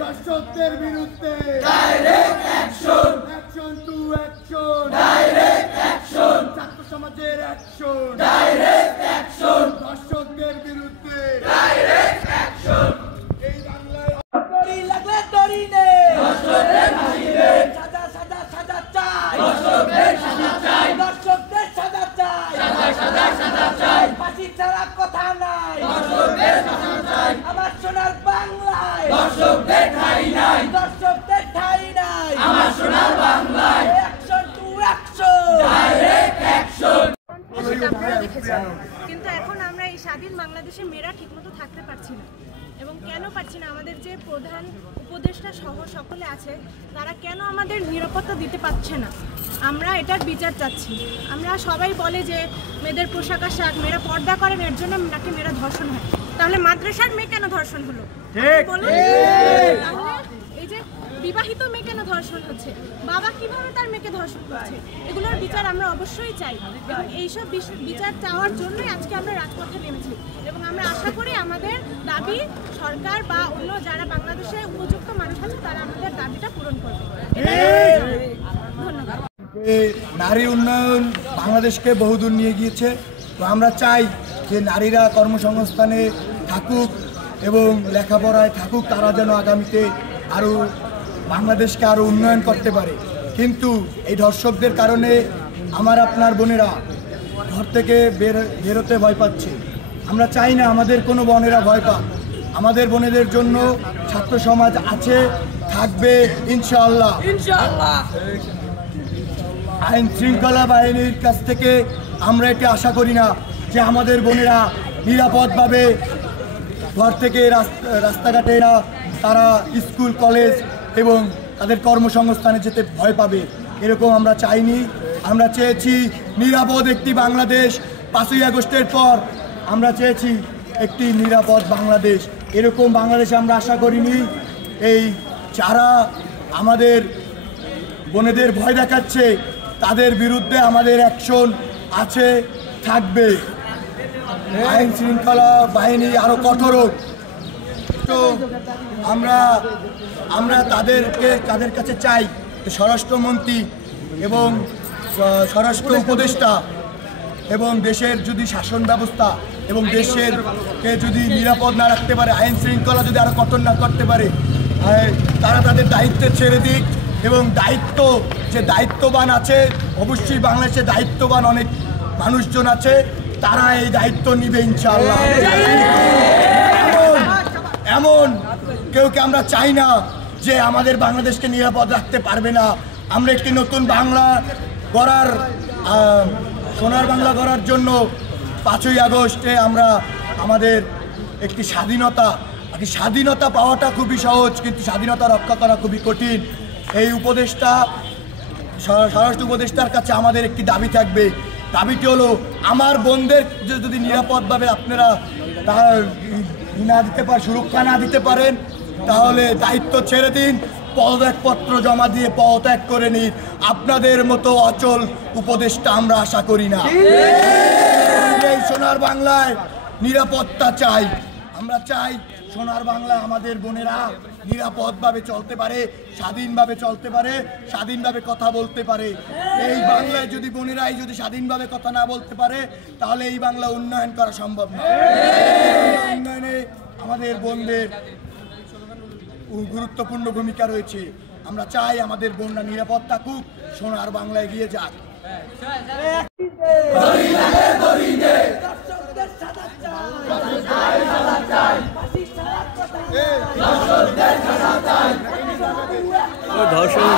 দর্শকদের বিরুদ্ধে direct action, action to action, direct action, ছাত্র সমাজের অ্যাকশন, ডাইরেক্ট অ্যাকশন, দর্শকদের বিরুদ্ধে ডাইরেক্ট অ্যাকশন। এই বাংলায় দড়ি লাগলে দড়ি নে, দর্শকদের ফাঁসি দে, সাজা সাজা সাজা চাই, দর্শকদের সাজা চাই, দর্শকদের সাজা চাই, সাজা সাজা সাজা চাই, ফাঁসি ছাড়া কথা নাই, দর্শকদের সাজা চাই, আমার সোনার বাংলায় দর্শকদের ঠাঁই নাই, দর্শকদের ঠাঁই নাই, আমার সোনার বাংলায় action to action, direct action. আপনারা দেখেছেন, কিন্তু এখন আমরা এই স্বাধীন বাংলাদেশে মেয়েরা ঠিকমতো থাকতে পারছি না। এবং কেন পারছি না? আমাদের যে প্রধান উপদেষ্টা সহ সকলে আছে, তারা কেন আমাদের নিরাপত্তা দিতে পারছে না? আমরা এটার বিচার চাচ্ছি। আমরা সবাই বলে যে মেয়েদের পোশাক আশাক, মেয়েরা পর্দা করেন, এর জন্য নাকি মেয়েরা ধর্ষণ হয়। তাহলে মাদ্রাসার মেয়ে কেন ধর্ষণ হলো বলুন? তাহলে এই যে বিবাহিত মেয়ে কেন ধর্ষণ হচ্ছে, বাবা কিভাবে তার মেয়েকে ধর্ষণ করছে, এগুলোর বিচার আমরা অবশ্যই চাই। এবং এইসব বিচার চাওয়ার জন্যই আজকে আমরা রাজপথে নেমেছি। এবং আমরা আশা করি আমাদের দাবি সরকার বা অন্য যারা বাংলাদেশে উপযুক্ত মানুষ আছে তারা আমাদের দাবিটা পূরণ করবে। ধন্যবাদ। নারী উন্নয়ন বাংলাদেশকে বহুদূর নিয়ে গিয়েছে। তো আমরা চাই যে নারীরা কর্মসংস্থানে থাকুক এবং লেখাপড়ায় থাকুক, তারা যেন আগামীতে আরও বাংলাদেশকে আরও উন্নয়ন করতে পারে। কিন্তু এই ধর্ষকদের কারণে আমার আপনার বোনেরা ঘর থেকে বেরোতে ভয় পাচ্ছে। আমরা চাই না আমাদের কোনো বোনেরা ভয় পাক। আমাদের বোনেদের জন্য ছাত্র সমাজ আছে, থাকবে ইনশাআল্লাহ। আইন শৃঙ্খলা বাহিনীর কাছ থেকে আমরা এটা আশা করি না যে আমাদের বোনেরা নিরাপদভাবে ঘর থেকে রাস্তাঘাটে তারা স্কুল কলেজ এবং তাদের কর্মসংস্থানে যেতে ভয় পাবে, এরকম আমরা চাইনি। আমরা চেয়েছি নিরাপদ একটি বাংলাদেশ। 5ই আগস্টের পর আমরা চেয়েছি একটি নিরাপদ বাংলাদেশ। এরকম বাংলাদেশ আমরা আশা করিনি। এই যারা আমাদের বোনেদের ভয় দেখাচ্ছে তাদের বিরুদ্ধে আমাদের অ্যাকশন আছে, থাকবে। আইন শৃঙ্খলা বাহিনী আরও কঠোর হোক। তো আমরা তাদের কাছে চাই স্বরাষ্ট্রমন্ত্রী এবং স্বরাষ্ট্র উপদেষ্টা এবং দেশের যদি শাসন ব্যবস্থা এবং দেশেরকে যদি নিরাপদ না রাখতে পারে, আইন শৃঙ্খলা যদি আরও কঠোর না করতে পারে, তারা তাদের দায়িত্বে ছেড়ে দিক। এবং যে দায়িত্ববান আছে, অবশ্যই বাংলাদেশে দায়িত্ববান অনেক মানুষজন আছে, তারা এই দায়িত্ব নিবে ইনশাআল্লাহ। এমন কেউকে আমরা চাই না যে আমাদের বাংলাদেশকে নিরাপদ রাখতে পারবে না। আমরা একটি নতুন বাংলা গড়ার, সোনার বাংলা গড়ার জন্য 5ই আগস্টে আমরা আমাদের একটি স্বাধীনতা পাওয়াটা খুবই সহজ, কিন্তু স্বাধীনতা রক্ষা করা খুবই কঠিন। এই স্বরাষ্ট্র উপদেষ্টার কাছে আমাদের একটি দাবি থাকবে। দাবিটি হলো, আমার বোনদের যদি নিরাপদভাবে আপনারা না দিতে পারেন, সুরক্ষা না দিতে পারেন, তাহলে দায়িত্ব ছেড়ে দিন, পদত্যাগপত্র জমা দিয়ে পদত্যাগ করে নিন। আপনাদের মতো অচল উপদেষ্টা আমরা আশা করি না। এই সোনার বাংলায় নিরাপত্তা চাই। আমরা চাই সোনার বাংলা আমাদের বোনেরা নিরাপদভাবে চলতে পারে, স্বাধীনভাবে চলতে পারে, স্বাধীনভাবে কথা বলতে পারে। এই বাংলায় যদি বোনেরাই যদি স্বাধীনভাবে কথা না বলতে পারে, তাহলে এই বাংলা উন্নয়ন করা সম্ভব না। উন্নয়নে আমাদের বোনদের গুরুত্বপূর্ণ ভূমিকা রয়েছে। আমরা চাই আমাদের বোনরা নিরাপদ থাকুক, সোনার বাংলা এগিয়ে যাক। ধর্ষণ